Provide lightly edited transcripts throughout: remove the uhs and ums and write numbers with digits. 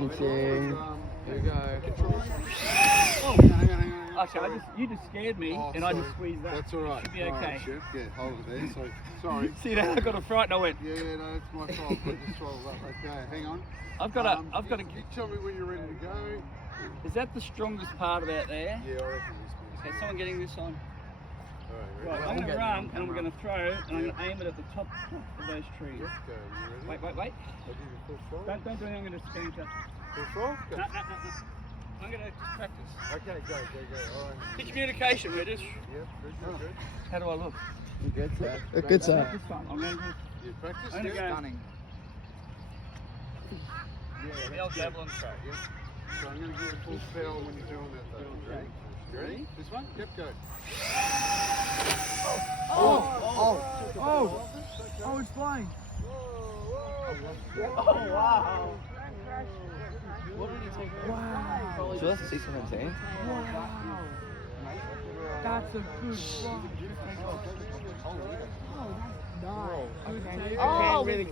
launching. Here we go. Oh, hang on. Okay, you just scared me, and I just squeezed that. That's all right. Should be okay. Right, Chef. Yeah, hold it there. So, sorry. See that? I got a fright and I went. Yeah, no, it's my fault. I just rolled up. Okay, hang on. I've got a. You tell me when you're ready to go. Is that the strongest part about there? Yeah, I reckon this one. Okay, someone getting this on. All right, Right, I'm going to run and I'm going to throw and I'm going to aim it at the top of those trees. Let's go. You ready? Wait. I'll give you full throttle. Don't do anything, I'm going to spank it. Full throttle? Go. No. I'm going to just practice. Okay, go. All right. Good communication, we're just. Yep, good. How do I look? Good, sir. Good, sir. This one, I'm going to You practice? I'm going to go. Stunning. Yeah, the old javelin throw. Yep. So I'm going to give you full spell when you're doing that though. Ready? You ready? This one? Yep, go. Oh, it's flying. Oh, wow. What did he take? Wow. So that's a C-17. Wow. That's a good shot. Oh, really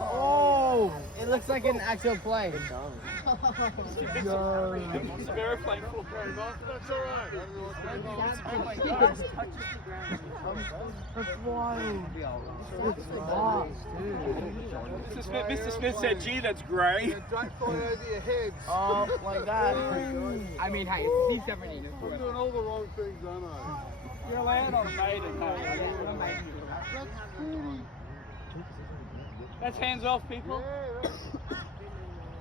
Oh, it looks like an actual plane. It's an aeroplane full grown. That's all right. Oh my God. That's wild. It's fast, dude. Mr. Smith said, gee, that's grey. Yeah, don't fly over your heads. Oh, like that. I mean, hey, it's C-17. I'm doing all the wrong things, aren't I? You're allowed on Maiden, hey. That's hands off, people.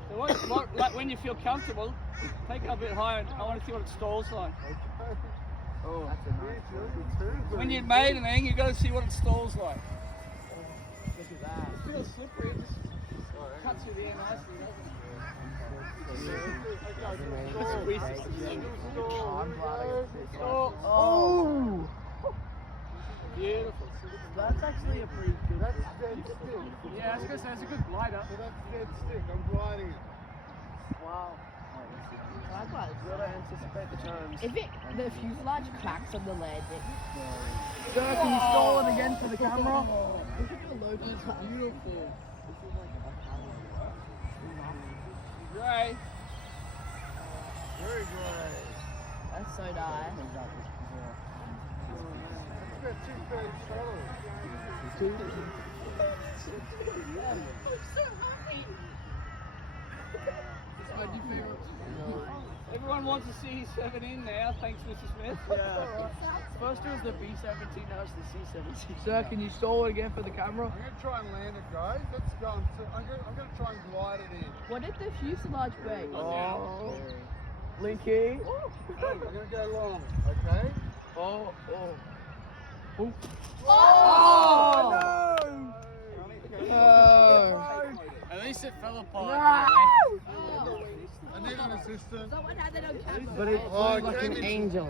So like when you feel comfortable, take it a bit higher. I want to see what it stalls like. Oh, that's a nice When you're Maidening, you've got to see what it stalls like. Look at that. It feels slippery. It just cuts through the air nicely, doesn't it? Oh! Beautiful. That's actually a pretty good. That's dead stick. Yeah, I was going to say it's a good glider. So that's dead stick. I'm gliding it. Wow. I gotta anticipate the terms. If the fuselage cracks on the landing. Sir, can you stall it again for the camera? We should do a local time. Beautiful. Great. Very good. That's so nice. That's about 230 throttle. I'm so happy. Everyone wants to see C-17 now, thanks Mr. Smith. Yeah. First it was the B-17, now it's the C-17. Sir, can you stall it again for the camera? I'm going to try and land it, guys. Let's go. I'm going to try and glide it in. What did the fuselage break? Oh. Blinky. I'm going to go long, okay? Oh. Oh! No! Oh. At least it fell apart. No! I need an assistant. Someone had that on camera. But it Oh, flew like it came an in- angel.